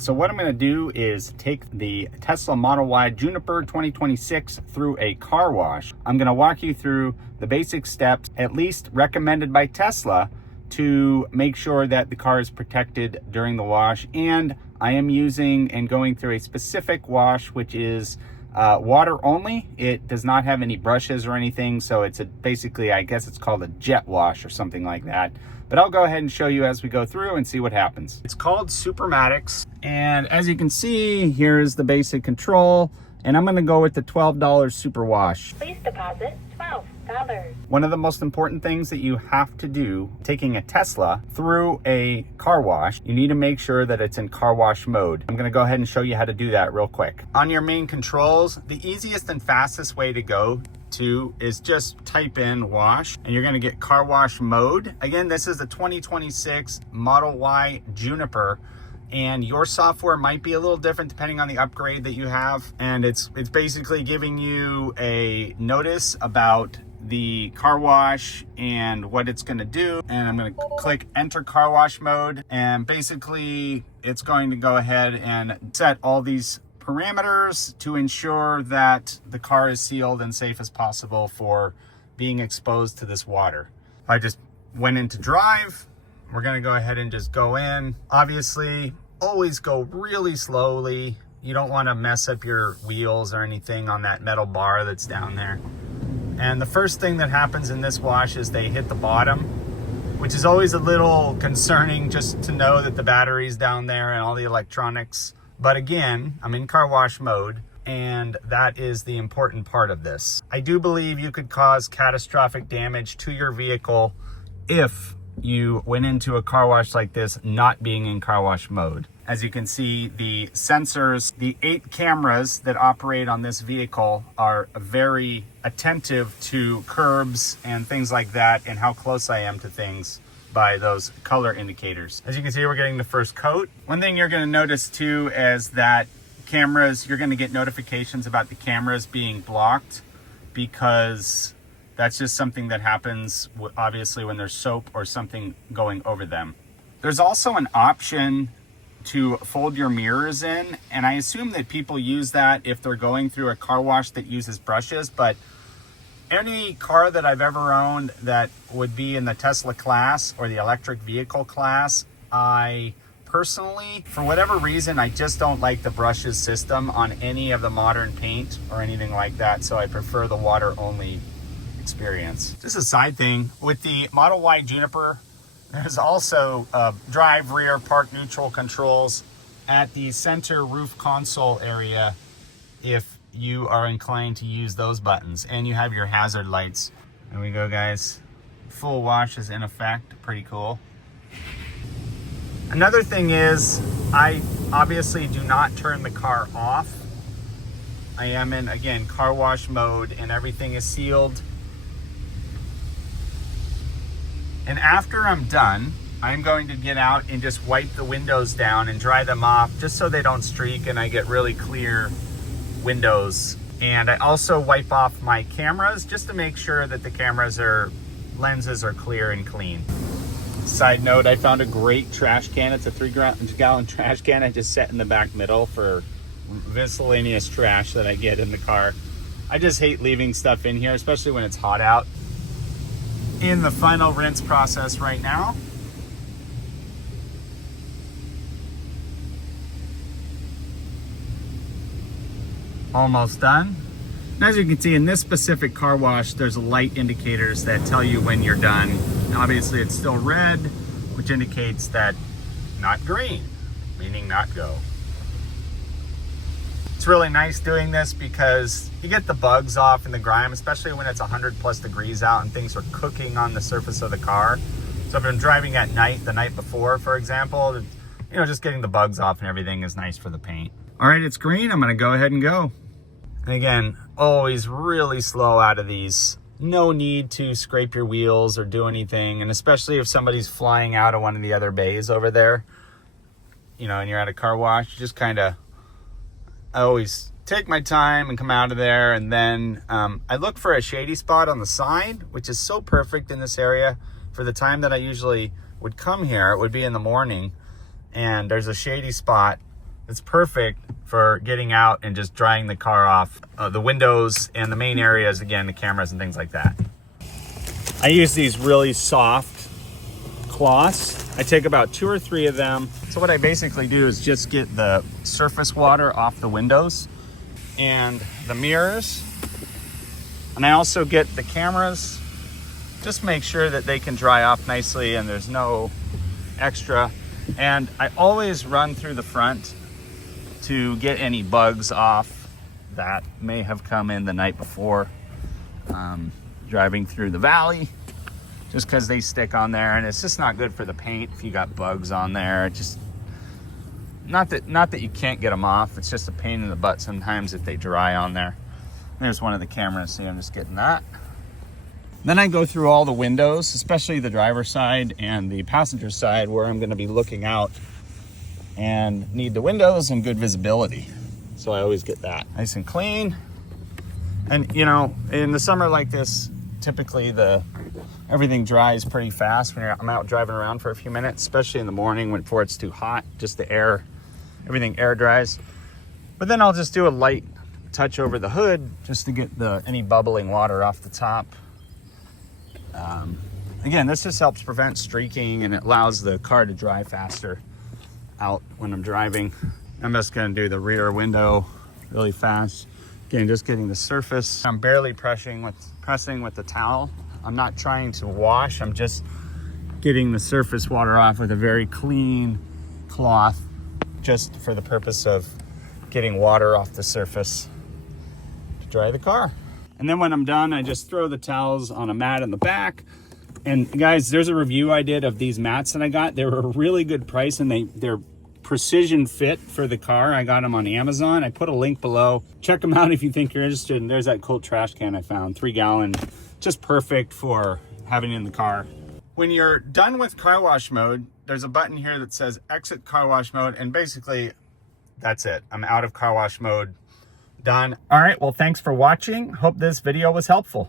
So what I'm going to do is take the Tesla Model Y Juniper 2026 through a car wash. I'm going to walk you through the basic steps, at least recommended by Tesla, to make sure that the car is protected during the wash. And I am using and going through a specific wash, which is water only. It does not have any brushes or anything, so it's basically, I guess it's called a jet wash or something like that. But I'll go ahead and show you as we go through and see what happens. It's called Supermatics, and as you can see, here's the basic control, and I'm gonna go with the $12 Super Wash. Please deposit $12. One of the most important things that you have to do taking a Tesla through a car wash, you need to make sure that it's in car wash mode. I'm gonna go ahead and show you how to do that real quick. On your main controls, the easiest and fastest way to go to is just type in wash, and you're gonna get car wash mode. Again, this is the 2026 Model Y Juniper, and your software might be a little different depending on the upgrade that you have. And it's basically giving you a notice about the car wash and what it's going to do. And I'm going to click enter car wash mode, and basically it's going to go ahead and set all these parameters to ensure that the car is sealed and safe as possible for being exposed to this water. I just went into drive. We're going to go ahead and just go in. Obviously, always go really slowly. You don't want to mess up your wheels or anything on that metal bar that's down there. And the first thing that happens in this wash is they hit the bottom, which is always a little concerning, just to know that the battery's down there and all the electronics. But again, I'm in car wash mode, and that is the important part of this. I do believe you could cause catastrophic damage to your vehicle if you went into a car wash like this not being in car wash mode. As you can see, the sensors, the 8 cameras that operate on this vehicle are very attentive to curbs and things like that, and how close I am to things by those color indicators. As you can see, we're getting the first coat. One thing you're going to notice too is that cameras, you're going to get notifications about the cameras being blocked, because that's just something that happens obviously when there's soap or something going over them. There's also an option to fold your mirrors in, and I assume that people use that if they're going through a car wash that uses brushes, but any car that I've ever owned that would be in the Tesla class or the electric vehicle class, I personally, for whatever reason, I just don't like the brushes system on any of the modern paint or anything like that, so I prefer the water only experience. Just a side thing, with the Model Y Juniper, there's also drive, rear, park neutral controls at the center roof console area if you are inclined to use those buttons, and you have your hazard lights. There we go, guys. Full wash is in effect. Pretty cool. Another thing is, I obviously do not turn the car off. I am in, again, car wash mode, and everything is sealed. And after I'm done, I'm going to get out and just wipe the windows down and dry them off, just so they don't streak and I get really clear windows. And I also wipe off my cameras just to make sure that the lenses are clear and clean. Side note, I found a great trash can. It's a 3-gallon trash can I just set in the back middle for miscellaneous trash that I get in the car. I just hate leaving stuff in here, especially when it's hot out. In the final rinse process right now. Almost done. And as you can see, in this specific car wash, there's light indicators that tell you when you're done. And obviously it's still red, which indicates that not green, meaning not go. It's really nice doing this because you get the bugs off and the grime, especially when it's 100+ degrees out and things are cooking on the surface of the car. So if I'm driving at night, the night before, for example, just getting the bugs off and everything is nice for the paint. All right, it's green. I'm gonna go ahead and go. And again, always really slow out of these. No need to scrape your wheels or do anything. And especially if somebody's flying out of one of the other bays over there, and you're at a car wash, just I always take my time and come out of there. And then I look for a shady spot on the side, which is so perfect in this area. For the time that I usually would come here, it would be in the morning. And there's a shady spot It's perfect for getting out and just drying the car off. The windows and the main areas, again, the cameras and things like that. I use these really soft cloths. I take about 2 or 3 of them. So what I basically do is just get the surface water off the windows and the mirrors. And I also get the cameras. Just make sure that they can dry off nicely and there's no extra. And I always run through the front to get any bugs off that may have come in the night before driving through the valley, just because they stick on there and it's just not good for the paint if you got bugs on there. It just not that you can't get them off, it's just a pain in the butt sometimes if they dry on there. There's one of the cameras. See, I'm just getting that. Then I go through all the windows, especially the driver's side and the passenger side, where I'm going to be looking out and need the windows and good visibility. So I always get that nice and clean. And you know, in the summer like this, typically everything dries pretty fast when I'm out driving around for a few minutes, especially in the morning before it's too hot. Just the everything air dries. But then I'll just do a light touch over the hood just to get any bubbling water off the top. Again, this just helps prevent streaking and it allows the car to dry faster out when I'm driving. I'm just going to do the rear window really fast. Again, just getting the surface. I'm barely pressing with the towel. I'm not trying to wash. I'm just getting the surface water off with a very clean cloth, just for the purpose of getting water off the surface to dry the car. And then when I'm done, I just throw the towels on a mat in the back. And guys, there's a review I did of these mats that I got. They were a really good price and they're precision fit for the car. I got them on Amazon. I put a link below. Check them out if you think you're interested. And there's that cool trash can I found, 3-gallon, just perfect for having in the car. When you're done with car wash mode, there's a button here that says exit car wash mode. And basically that's it. I'm out of car wash mode. Done. All right, well, thanks for watching. Hope this video was helpful.